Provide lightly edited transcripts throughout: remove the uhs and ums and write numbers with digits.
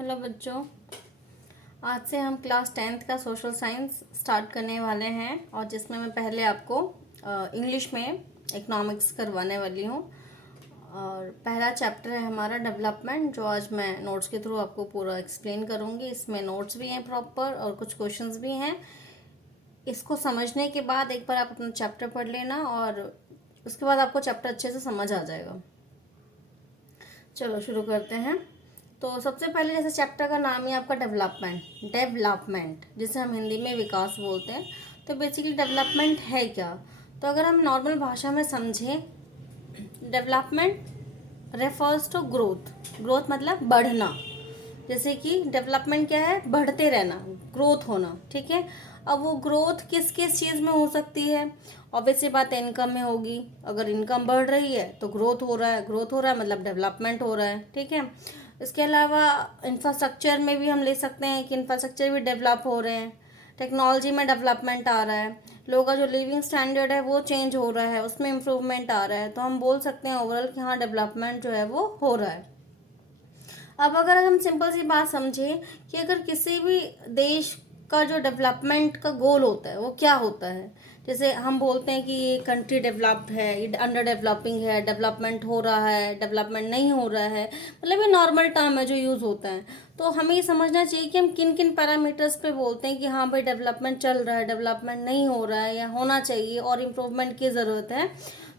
Hello बच्चों, आज से हम क्लास 10th का सोशल साइंस स्टार्ट करने वाले हैं और जिसमें मैं पहले आपको इंग्लिश में इकोनॉमिक्स करवाने वाली हूँ। और पहला चैप्टर है हमारा डेवलपमेंट, जो आज मैं नोट्स के थ्रू आपको पूरा एक्सप्लेन करूँगी। इसमें नोट्स भी हैं प्रॉपर और कुछ क्वेश्चंस भी हैं। इसको समझने के बाद एक बार आप अपना चैप्टर पढ़ लेना और उसके बाद आपको चैप्टर अच्छे से समझ आ जाएगा। चलो शुरू करते हैं। तो सबसे पहले जैसे चैप्टर का नाम ही आपका डेवलपमेंट जिसे हम हिंदी में विकास बोलते हैं। तो बेसिकली डेवलपमेंट है क्या? तो अगर हम नॉर्मल भाषा में समझें, डेवलपमेंट रेफर्स टू ग्रोथ मतलब बढ़ना। जैसे कि डेवलपमेंट क्या है? बढ़ते रहना, ग्रोथ होना। ठीक है। अब वो ग्रोथ किस किस चीज़ में हो सकती है? ऑब्वियसली बात है, इनकम में होगी। अगर इनकम बढ़ रही है तो ग्रोथ हो रहा है मतलब डेवलपमेंट हो रहा है। ठीक है। इसके अलावा इंफ्रास्ट्रक्चर में भी हम ले सकते हैं कि इंफ्रास्ट्रक्चर भी डेवलप हो रहे हैं। टेक्नोलॉजी में डेवलपमेंट आ रहा है, लोगों का जो लिविंग स्टैंडर्ड है वो चेंज हो रहा है, उसमें इम्प्रूवमेंट आ रहा है। तो हम बोल सकते हैं ओवरऑल कि हाँ, डेवलपमेंट जो है वो हो रहा है। अब अगर हम सिंपल सी बात समझें कि अगर किसी भी देश का जो डेवलपमेंट का गोल होता है वो क्या होता है, जैसे हम बोलते हैं कि ये कंट्री डेवलप्ड है, ये अंडर डेवलपिंग है, डेवलपमेंट हो रहा है, डेवलपमेंट नहीं हो रहा है, मतलब ये नॉर्मल टर्म है जो यूज़ होता है। तो हमें ये समझना चाहिए कि हम किन किन पैरामीटर्स पे बोलते हैं कि हाँ भाई डेवलपमेंट चल रहा है, डेवलपमेंट नहीं हो रहा है या होना चाहिए और इम्प्रूवमेंट की ज़रूरत है।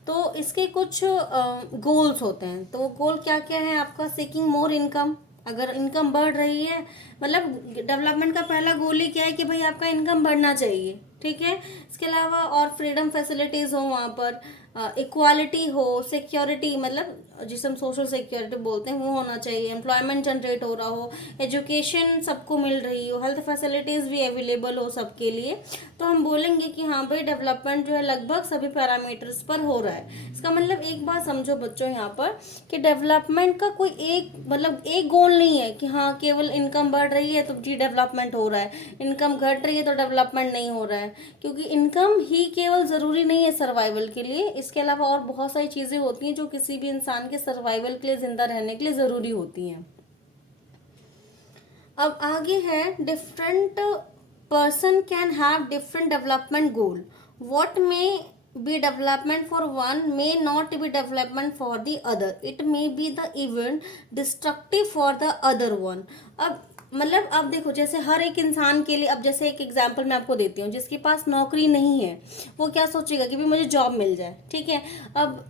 तो इसके कुछ गोल्स होते हैं। तो वो गोल क्या क्या है आपका? सीकिंग मोर इनकम, अगर इनकम बढ़ रही है, मतलब डेवलपमेंट का पहला गोल ही क्या है कि भाई आपका इनकम बढ़ना चाहिए। ठीक है। इसके अलावा और फ्रीडम फैसिलिटीज़ हो वहाँ पर, इक्वालिटी हो, सिक्योरिटी मतलब जिसे हम सोशल सिक्योरिटी बोलते हैं वो होना चाहिए, एम्प्लॉयमेंट जनरेट हो रहा हो, एजुकेशन सबको मिल रही हो, हेल्थ फैसिलिटीज़ भी अवेलेबल हो सबके लिए। तो हम बोलेंगे कि हाँ भाई डेवलपमेंट जो है लगभग सभी पैरामीटर्स पर हो रहा है। इसका मतलब एक बात समझो बच्चों यहाँ पर कि डेवलपमेंट का कोई एक मतलब एक गोल नहीं है कि हाँ केवल इनकम बढ़ रही है तो जी डेवलपमेंट हो रहा है, इनकम घट रही है तो डेवलपमेंट नहीं हो रहा है। क्योंकि इनकम ही केवल ज़रूरी नहीं है सर्वाइवल के लिए, इसके अलावा और बहुत सारी चीज़ें होती हैं जो किसी भी इंसान के सर्वाइवल के लिए, ज़िंदा रहने के लिए ज़रूरी होती हैं। अब आगे है different person can have different development goal. What may be development for one may not be development for the other. It may be the event destructive for the other one. अब मतलब अब देखो, जैसे हर एक इंसान के लिए, अब जैसे एक एग्जांपल मैं आपको देती हूँ, जिसके पास नौकरी नहीं है वो क्या सोचेगा कि भी मुझे जॉब मिल जाए। ठीक है। अब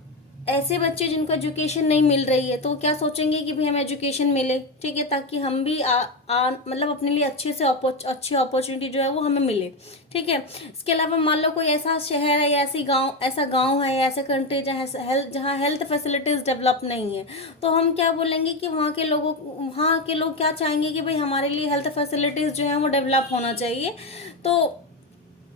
ऐसे बच्चे जिनको एजुकेशन नहीं मिल रही है तो वो क्या सोचेंगे कि भाई हमें एजुकेशन मिले। ठीक है। ताकि हम भी मतलब अपने लिए अच्छे से अच्छी अपॉर्चुनिटी जो है वो हमें मिले। ठीक है। इसके अलावा मान लो कोई ऐसा शहर है या ऐसा गांव है या ऐसा कंट्री जहाँ हेल्थ फैसिलिटीज़ डेवलप नहीं है, तो हम क्या बोलेंगे कि वहाँ के लोग क्या चाहेंगे कि भाई हमारे लिए हेल्थ फैसिलिटीज़ जो है वो डेवलप होना चाहिए। तो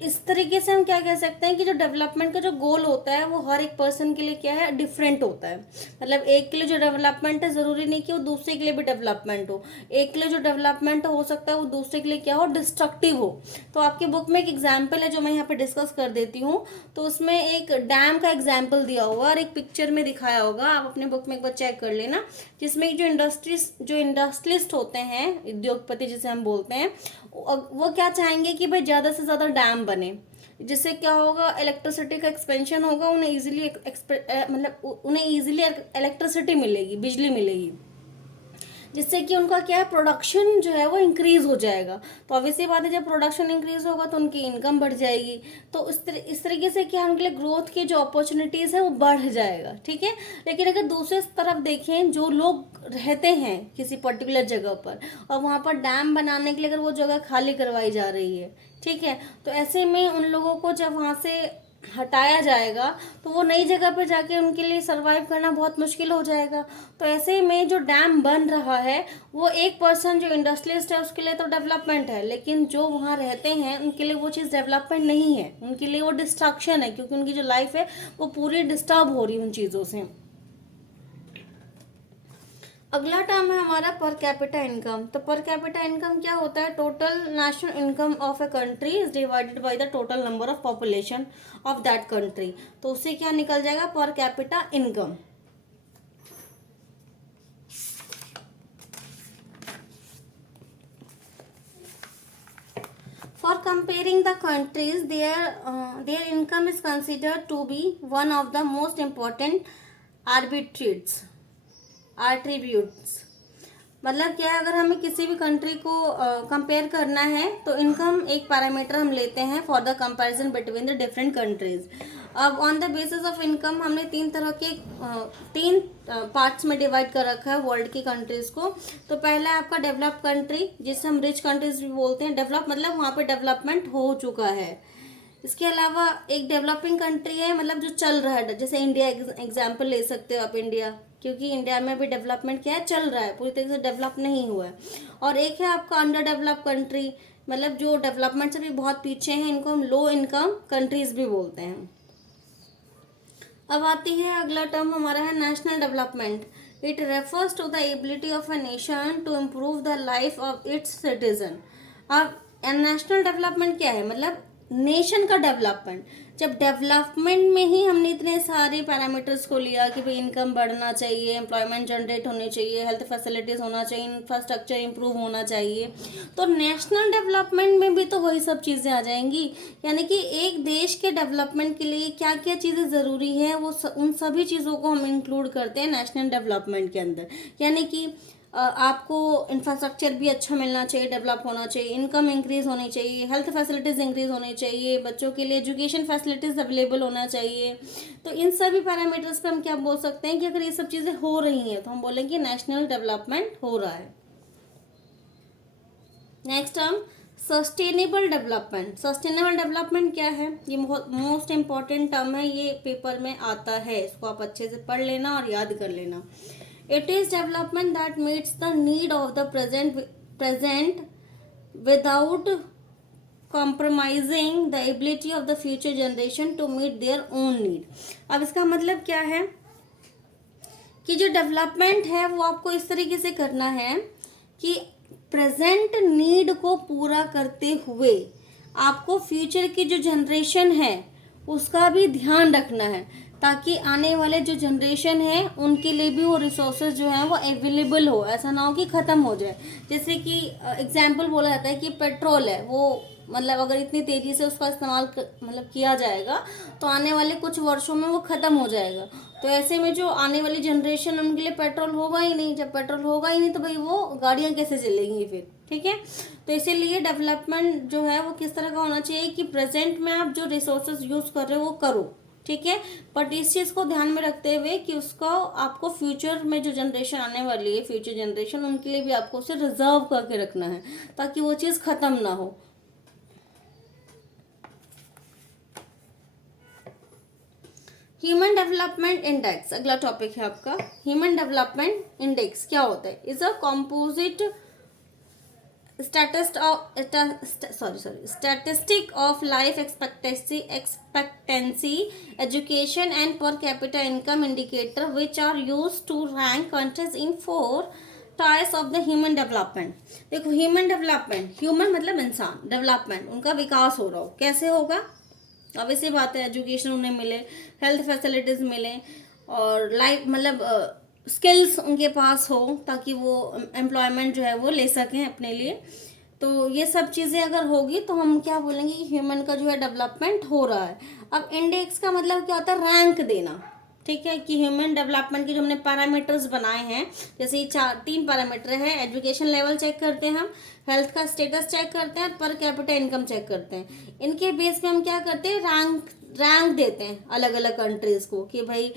इस तरीके से हम क्या कह सकते हैं कि जो डेवलपमेंट का जो गोल होता है वो हर एक पर्सन के लिए क्या है, डिफरेंट होता है। मतलब एक के लिए जो डेवलपमेंट है ज़रूरी नहीं कि वो दूसरे के लिए भी डेवलपमेंट हो। एक के लिए जो डेवलपमेंट हो सकता है वो दूसरे के लिए क्या हो, डिस्ट्रक्टिव हो। तो आपकी बुक में एक एग्जाम्पल है जो मैं यहाँ पे डिस्कस कर देती हूँ। तो उसमें एक डैम का एग्जाम्पल दिया होगा और एक पिक्चर में दिखाया होगा, आप अपने बुक में एक बार चेक कर लेना। जिसमें जो इंडस्ट्रियलिस्ट होते हैं, उद्योगपति जिसे हम बोलते हैं, वो क्या चाहेंगे कि भाई ज़्यादा से ज़्यादा डैम बने, जिससे क्या होगा, इलेक्ट्रिसिटी का एक्सपेंशन होगा, उन्हें इजीली मतलब उन्हें इजीली इलेक्ट्रिसिटी मिलेगी, बिजली मिलेगी, जिससे कि उनका क्या है, प्रोडक्शन जो है वो इंक्रीज हो जाएगा। तो ऑब्वियसली बात है, जब प्रोडक्शन इंक्रीज होगा तो उनकी इनकम बढ़ जाएगी। तो इस तरीके से क्या उनके लिए ग्रोथ की जो अपॉर्चुनिटीज़ है वो बढ़ जाएगा। ठीक है। लेकिन अगर दूसरे तरफ देखें, जो लोग रहते हैं किसी पर्टिकुलर जगह पर और वहाँ पर डैम बनाने के लिए अगर वो जगह खाली करवाई जा रही है, ठीक है, तो ऐसे में उन लोगों को जब वहाँ से हटाया जाएगा तो वो नई जगह पर जाके उनके लिए सरवाइव करना बहुत मुश्किल हो जाएगा। तो ऐसे में जो डैम बन रहा है वो एक पर्सन जो इंडस्ट्रियलिस्ट है उसके लिए तो डेवलपमेंट है, लेकिन जो वहाँ रहते हैं उनके लिए वो चीज़ डेवलपमेंट नहीं है, उनके लिए वो डिस्ट्रक्शन है, क्योंकि उनकी जो लाइफ है वो पूरी डिस्टर्ब हो रही है उन चीज़ों से। अगला टर्म है हमारा पर कैपिटा इनकम। तो पर कैपिटा इनकम क्या होता है? Total national income of a country is divided by the total number of population of that country. तो उससे क्या निकल जाएगा? Per capita income. comparing the countries, their income is considered to be one of the most important attributes. मतलब क्या है, अगर हमें किसी भी कंट्री को कंपेयर करना है तो इनकम एक पैरामीटर हम लेते हैं for the comparison between the different countries. अब on the basis of income हमने तीन पार्ट्स में डिवाइड कर रखा है वर्ल्ड की कंट्रीज को. तो पहला है आपका डेवलप्ड कंट्री, जिसे हम रिच कंट्रीज भी बोलते हैं. डेवलप मतलब वहाँ पे डेवलपमेंट हो चुका है. इसके अलावा एक डेवलपिंग कंट्री है, मतलब जो चल रहा है, जैसे इंडिया एग्जाम्पल ले सकते हो आप इंडिया, क्योंकि इंडिया में भी डेवलपमेंट क्या है, चल रहा है, पूरी तरीके से डेवलप नहीं हुआ है. और एक है आपका अंडर डेवलप कंट्री, मतलब जो डेवलपमेंट से भी बहुत पीछे हैं, इनको हम लो इनकम कंट्रीज भी बोलते हैं. अब आती है अगला टर्म हमारा है national development. It refers to the ability of a nation to improve the life of its citizen. अब नेशनल डेवलपमेंट क्या है, मतलब नेशन का डेवलपमेंट. जब डेवलपमेंट में ही हमने इतने सारे पैरामीटर्स को लिया कि भाई इनकम बढ़ना चाहिए, एम्प्लॉयमेंट जनरेट होनी चाहिए, हेल्थ फैसिलिटीज़ होना चाहिए, इंफ्रास्ट्रक्चर इंप्रूव होना चाहिए, तो नेशनल डेवलपमेंट में भी तो वही सब चीज़ें आ जाएंगी. यानी कि एक देश के डेवलपमेंट के लिए क्या क्या चीज़ें ज़रूरी हैं, वो उन सभी चीज़ों को हम इंक्लूड करते हैं नेशनल डेवलपमेंट के अंदर. यानी कि आपको इंफ्रास्ट्रक्चर भी अच्छा मिलना चाहिए, डेवलप होना चाहिए, इनकम इंक्रीज होनी चाहिए, हेल्थ फैसिलिटीज़ इंक्रीज होनी चाहिए, बच्चों के लिए एजुकेशन फैसिलिटीज़ अवेलेबल होना चाहिए. तो इन सभी पैरामीटर्स पे हम क्या बोल सकते हैं कि अगर ये सब चीज़ें हो रही हैं तो हम बोलेंगे नेशनल डेवलपमेंट हो रहा है. Next term sustainable development. Sustainable development क्या है, ये मोस्ट इम्पॉर्टेंट टर्म है, ये पेपर में आता है, इसको आप अच्छे से पढ़ लेना और याद कर लेना. It is development that meets the need of the present without compromising the ability of the future generation to meet their own need. अब इसका मतलब क्या है कि जो डेवलपमेंट है वो आपको इस तरीके से करना है कि प्रेजेंट नीड को पूरा करते हुए आपको फ्यूचर की जो जनरेशन है उसका भी ध्यान रखना है, ताकि आने वाले जो जनरेशन है उनके लिए भी वो रिसोर्सेज जो है वो अवेलेबल हो. ऐसा ना हो कि ख़त्म हो जाए. जैसे कि एग्जांपल बोला जाता है कि पेट्रोल है, वो मतलब अगर इतनी तेज़ी से उसका इस्तेमाल मतलब किया जाएगा तो आने वाले कुछ वर्षों में वो ख़त्म हो जाएगा. तो ऐसे में जो आने वाली जनरेशन उनके लिए पेट्रोल होगा ही नहीं. जब पेट्रोल होगा ही नहीं तो भाई वो गाड़ियाँ कैसे चलेंगी फिर. ठीक है, तो इसीलिए डेवलपमेंट जो है वो किस तरह का होना चाहिए कि प्रेजेंट में आप जो रिसोर्सेज यूज़ कर रहे हो वो करो. ठीक है, बट इस चीज़ को ध्यान में रखते हुए कि उसको आपको फ्यूचर में जो जनरेशन आने वाली है, फ्यूचर जनरेशन, उनके लिए भी आपको उसे रिजर्व करके रखना है ताकि वो चीज़ ख़त्म ना हो. ह्यूमन डेवलपमेंट इंडेक्स अगला टॉपिक है आपका. ह्यूमन डेवलपमेंट इंडेक्स क्या होता है? Is a composite statistic of life expectancy, education and per capita income indicator which are used to rank countries in 4 tiers of the human development. देखो human development, human मतलब इंसान, development उनका विकास हो रहा हो, कैसे होगा? अब इसी बात है, एजुकेशन उन्हें मिले, हेल्थ फैसिलिटीज़ मिले और लाइफ मतलब स्किल्स उनके पास हो ताकि वो एम्प्लॉयमेंट जो है वो ले सकें अपने लिए. तो ये सब चीज़ें अगर होगी तो हम क्या बोलेंगे कि ह्यूमन का जो है डेवलपमेंट हो रहा है. अब इंडेक्स का मतलब क्या होता है? रैंक देना. ठीक है, कि ह्यूमन डेवलपमेंट के जो हमने पैरामीटर्स बनाए हैं, जैसे ये 3 पैरामीटर है. एजुकेशन लेवल चेक करते हैं हम, हेल्थ का स्टेटस चेक करते हैं, पर कैपिटा इनकम चेक करते हैं. इनके बेस पे हम क्या करते हैं? रैंक देते हैं अलग अलग कंट्रीज़ को कि भाई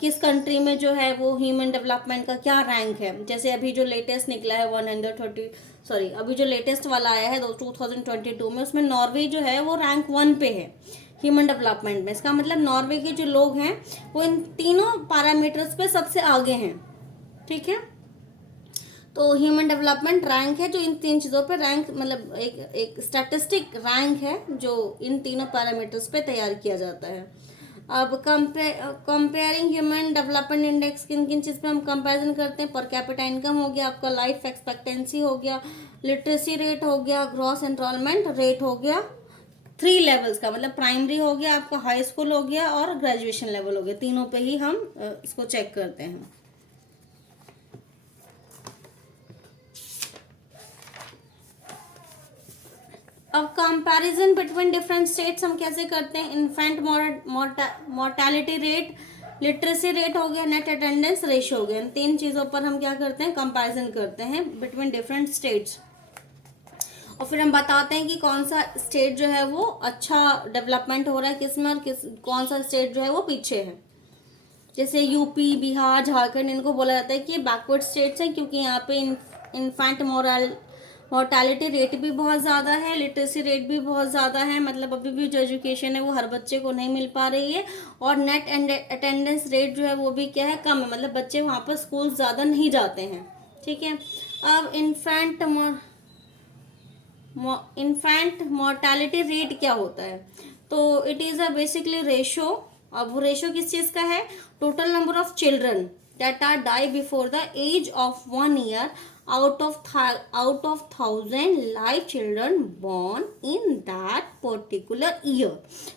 किस कंट्री में जो है वो ह्यूमन डेवलपमेंट का क्या रैंक है. जैसे अभी जो लेटेस्ट निकला है अभी जो लेटेस्ट वाला आया है 2022 में, उसमें नॉर्वे जो है वो रैंक 1 पे है ह्यूमन डेवलपमेंट में. इसका मतलब नॉर्वे के जो लोग हैं वो इन तीनों पैरामीटर्स पे सबसे आगे हैं. ठीक है, तो ह्यूमन डेवलपमेंट रैंक है जो इन 3 चीज़ों पे रैंक मतलब एक स्टैटिस्टिक रैंक है जो इन तीनों पैरामीटर्स पे तैयार किया जाता है. अब कंपेयरिंग ह्यूमन डेवलपमेंट इंडेक्स किन किन चीज़ पे हम कंपैरिजन करते हैं? पर कैपिटा इनकम हो गया, आपका लाइफ एक्सपेक्टेंसी हो गया, लिटरेसी रेट हो गया, ग्रॉस एनरोलमेंट रेट हो गया. 3 लेवल्स का मतलब प्राइमरी हो गया, आपका हाई स्कूल हो गया और ग्रेजुएशन लेवल हो गया. तीनों पे ही हम इसको चेक करते हैं. अब कंपैरिजन बिटवीन डिफरेंट स्टेट्स हम कैसे करते हैं? Infant mortality rate, literacy rate हो गया, नेट अटेंडेंस रेशियो हो गया, इन तीन चीज़ों पर हम क्या करते हैं? कंपैरिजन करते हैं बिटवीन डिफरेंट स्टेट्स। और फिर हम बताते हैं कि कौन सा स्टेट जो है वो अच्छा डेवलपमेंट हो रहा है किस में, और कौन सा स्टेट जो है वो पीछे है। जैसे यूपी, बिहार, झारखंड, इनको बोला जाता है कि ये बैकवर्ड स्टेट्स हैं, क्योंकि यहाँ पे इन्फेंट मोर्टेलिटी रेट भी बहुत ज़्यादा है, लिटरेसी रेट भी बहुत ज़्यादा है, मतलब अभी भी जो एजुकेशन है वो हर बच्चे को नहीं मिल पा रही है, और नेट अटेंडेंस रेट जो है वो भी क्या है? कम है, मतलब बच्चे वहाँ पर स्कूल ज़्यादा नहीं जाते हैं। ठीक है। अब इन्फेंट मोर्टेलिटी रेट क्या होता है? तो it is a basically ratio. अब वो रेशो किस चीज़ का है? Total number of children that are die before the age of 1 year out of 1000 live children born in that particular year।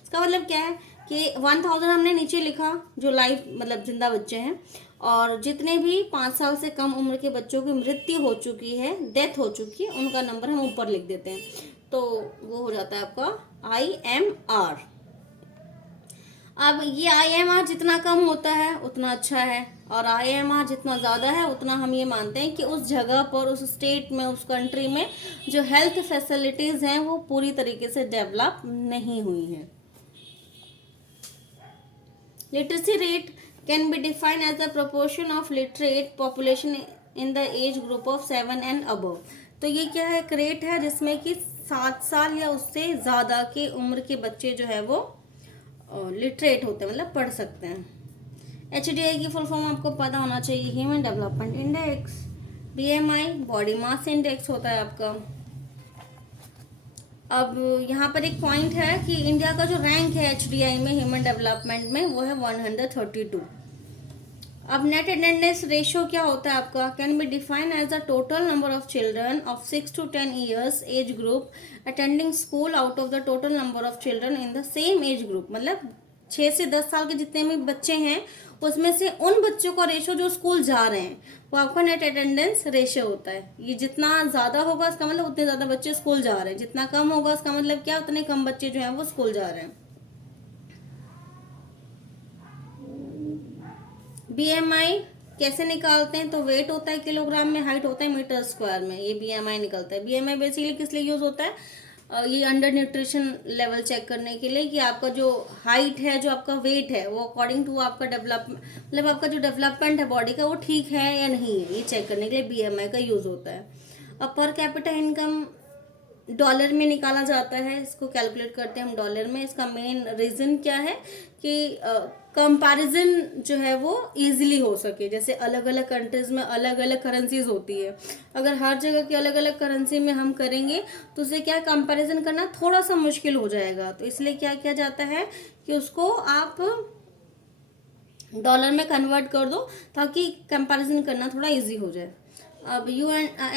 इसका मतलब क्या है कि 1000 हमने नीचे लिखा जो लाइव मतलब जिंदा बच्चे हैं, और जितने भी 5 साल से कम उम्र के बच्चों की मृत्यु हो चुकी है, डेथ हो चुकी है, उनका नंबर हम ऊपर लिख देते हैं। तो वो हो जाता है आपका IMR। अब ये IMR जितना कम होता है उतना अच्छा है, और IMR जितना ज़्यादा है उतना हम ये मानते हैं कि उस जगह पर, उस स्टेट में, उस कंट्री में जो हेल्थ फैसिलिटीज़ हैं वो पूरी तरीके से डेवलप नहीं हुई हैं। Literacy rate can be defined as the proportion of literate population in the age group of 7 and above। तो ये क्या है? एक रेट है जिसमें कि 7 साल या उससे ज़्यादा की उम्र के बच्चे जो है वो लिटरेट होते हैं, मतलब पढ़ सकते हैं। HDI की फुल फॉर्म आपको पता होना चाहिए, human development index. BMI body mass index होता है आपका। अब यहाँ पर एक पॉइंट है कि इंडिया का जो रैंक है HDI में ह्यूमन डेवलपमेंट में वो है 132। अब नेट अटेंडेंस रेशियो क्या होता है आपका? Can be define as the total number of children of 6 to 10 years age group attending school out of the total number of children in the same age group. मतलब 6 से 10 साल के जितने भी बच्चे हैं उसमें से उन बच्चों का रेशियो जो स्कूल जा रहे हैं वो आपका नेट अटेंडेंस रेशियो होता है। ये जितना ज़्यादा होगा उसका मतलब उतने ज़्यादा बच्चे स्कूल जा रहे हैं, जितना कम होगा उसका मतलब क्या? उतने कम बच्चे जो हैं वो स्कूल जा रहे हैं। BMI कैसे निकालते हैं? तो वेट होता है किलोग्राम में, हाइट होता है मीटर स्क्वायर में, ये BMI निकलता है। BMI बेसिकली किस लिए यूज होता है? ये अंडर न्यूट्रिशन लेवल चेक करने के लिए कि आपका जो हाइट है, जो आपका वेट है, वो अकॉर्डिंग टू आपका डेवलपमेंट, मतलब आपका जो डेवलपमेंट है बॉडी का वो ठीक है या नहीं है, ये चेक करने के लिए BMI का यूज होता है। अब पर कैपिटा इनकम डॉलर में निकाला जाता है, इसको कैलकुलेट करते हैं हम डॉलर में। इसका मेन रीज़न क्या है कि कंपैरिजन जो है वो इजीली हो सके। जैसे अलग अलग कंट्रीज में अलग अलग करेंसीज होती है, अगर हर जगह की अलग अलग करेंसी में हम करेंगे तो उसे क्या कंपैरिजन करना थोड़ा सा मुश्किल हो जाएगा। तो इसलिए क्या किया जाता है कि उसको आप डॉलर में कन्वर्ट कर दो ताकि कंपैरिजन करना थोड़ा इजी हो जाए। अब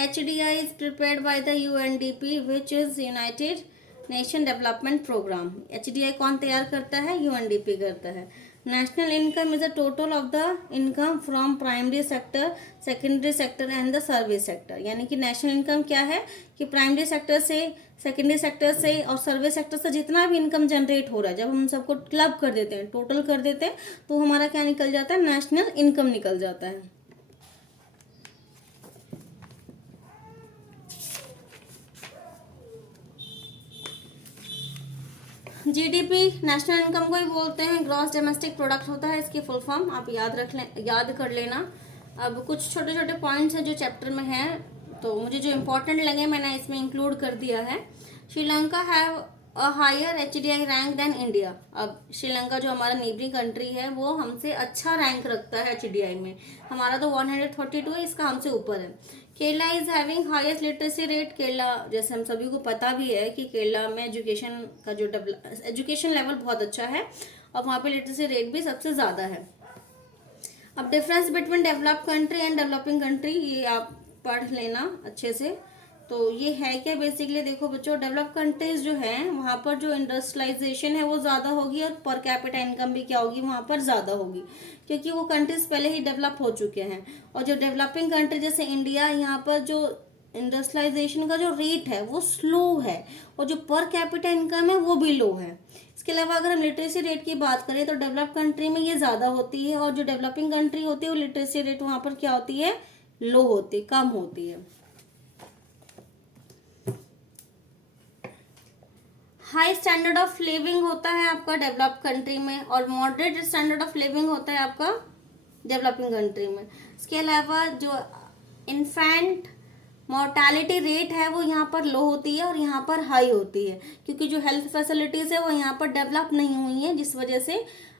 HDI is prepared by the UNDP which is united nation development program. HDI कौन तैयार करता है? UNDP करता है। National income is the total of the income from primary sector, secondary sector and the service sector. यानी कि national income क्या है कि प्राइमरी सेक्टर से, सेकेंडरी सेक्टर से और सर्विस सेक्टर से जितना भी इनकम जनरेट हो रहा है, जब हम सबको क्लब कर देते हैं, टोटल कर देते हैं, तो हमारा क्या निकल जाता है? नेशनल इनकम निकल जाता है। GDP नेशनल इनकम को ही बोलते हैं, ग्रॉस डोमेस्टिक प्रोडक्ट होता है इसकी फुल फॉर्म, आप याद कर लेना। अब कुछ छोटे छोटे पॉइंट्स हैं जो चैप्टर में हैं, तो मुझे जो इम्पोर्टेंट लगे मैंने इसमें इंक्लूड कर दिया है। Sri Lanka have a higher HDI rank than India. अब श्रीलंका जो हमारा नेबरिंग कंट्री है वो हमसे अच्छा रैंक रखता है HDI में, हमारा तो 132 है, इसका हमसे ऊपर है। Kerala is having highest literacy rate. Kerala, जैसे हम सभी को पता भी है कि केरला में एजुकेशन का जो एजुकेशन लेवल बहुत अच्छा है और वहाँ पे लिटरेसी रेट भी सबसे ज़्यादा है। अब difference between developed country and developing country, ये आप पढ़ लेना अच्छे से। तो ये है क्या? बेसिकली देखो बच्चों, डेवलप कंट्रीज जो हैं वहाँ पर जो इंडस्ट्रियलाइजेशन है वो ज़्यादा होगी और पर कैपिटा इनकम भी क्या होगी वहाँ पर ज़्यादा होगी, क्योंकि वो कंट्रीज पहले ही डेवलप हो चुके हैं। और जो डेवलपिंग कंट्री जैसे इंडिया, यहाँ पर जो इंडस्ट्रियलाइजेशन का जो रेट है वो स्लो है, और जो पर कैपिटा इनकम है वो भी लो है। इसके अलावा अगर हम लिटरेसी रेट की बात करें तो डेवलप कंट्री में ये ज़्यादा होती है, और जो डेवलपिंग कंट्री होती है वो लिटरेसी रेट वहाँ पर क्या होती है, लो होती, कम होती है। हाई स्टैंडर्ड ऑफ लिविंग होता है आपका डेवलप कंट्री में, और मॉडरेट स्टैंडर्ड ऑफ लिविंग होता है आपका डेवलपिंग कंट्री में। इसके अलावा जो इन्फेंट मोर्टालिटी रेट है वो यहाँ पर लो होती है और यहाँ पर हाई होती है, क्योंकि जो हेल्थ फैसिलिटीज़ है वो यहाँ पर डेवलप नहीं हुई है, जिस वजह से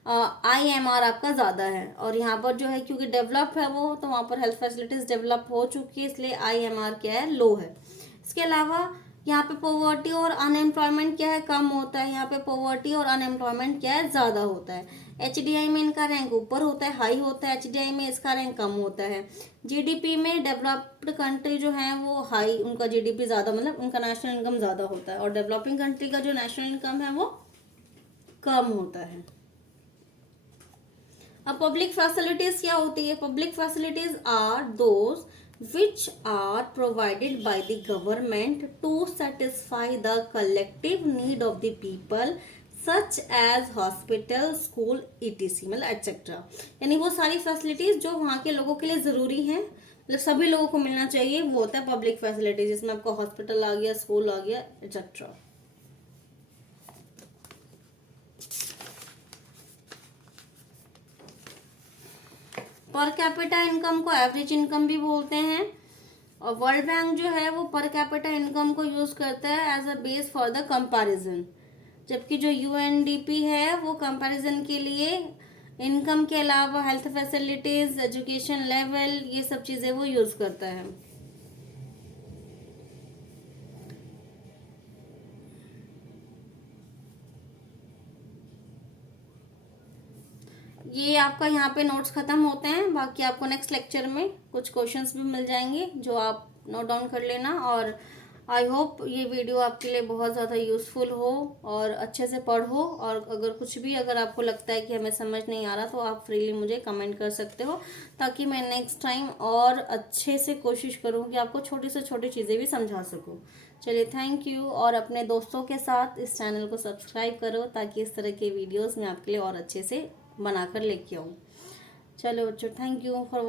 IMR आपका ज़्यादा है। और यहाँ पर जो है क्योंकि डेवलप है वो, तो वहाँ पर हेल्थ फैसिलिटीज़ डेवलप हो चुकी है, इसलिए IMR क्या है, लो है। इसके अलावा यहाँ पे पॉवर्टी और अनएम्प्लॉयमेंट क्या है, कम होता है। यहाँ पे पॉवर्टी और अनएम्प्लॉयमेंट क्या है, ज़्यादा होता है। HDI में इनका रैंक ऊपर होता है, हाई होता है। HDI में इसका रैंक कम होता है। GDP में डेवलप्ड कंट्री जो है वो हाई, उनका GDP ज़्यादा, मतलब उनका नेशनल इनकम ज़्यादा होता है, और डेवलपिंग कंट्री का जो नेशनल इनकम है वो कम होता है। अब पब्लिक फैसिलिटीज क्या होती है? Public facilities are those which are provided by the government to satisfy the collective need of the people such as hospital, school, etc, मतलब etc। यानी वो सारी फैसिलिटीज जो वहाँ के लोगों के लिए ज़रूरी हैं, मतलब सभी लोगों को मिलना चाहिए, वो होता है पब्लिक फैसिलिटीज, जिसमें आपका हॉस्पिटल आ गया, स्कूल आ गया, etc। पर कैपिटा इनकम को एवरेज इनकम भी बोलते हैं, और वर्ल्ड बैंक जो है वो पर कैपिटा इनकम को यूज करता है as a base for the comparison, जबकि जो UNDP है वो कंपैरिजन के लिए इनकम के अलावा हेल्थ फैसिलिटीज, एजुकेशन लेवल, ये सब चीज़ें वो यूज करता है। ये आपका यहाँ पे नोट्स खत्म होते हैं, बाकी आपको नेक्स्ट लेक्चर में कुछ क्वेश्चंस भी मिल जाएंगे जो आप नोट डाउन कर लेना। और आई होप ये वीडियो आपके लिए बहुत ज़्यादा यूज़फुल हो और अच्छे से पढ़ो, और अगर कुछ भी अगर आपको लगता है कि हमें समझ नहीं आ रहा तो आप फ्रीली मुझे कमेंट कर सकते हो, ताकि मैं नेक्स्ट टाइम और अच्छे से कोशिश करूँ कि आपको छोटी से छोटी चीज़ें भी समझा सकूँ। चलिए, थैंक यू, और अपने दोस्तों के साथ इस चैनल को सब्सक्राइब करो, ताकि इस तरह के वीडियोज़ मैं आपके लिए और अच्छे से बनाकर लेके आऊँ। चलो बच्चों, थैंक यू फॉर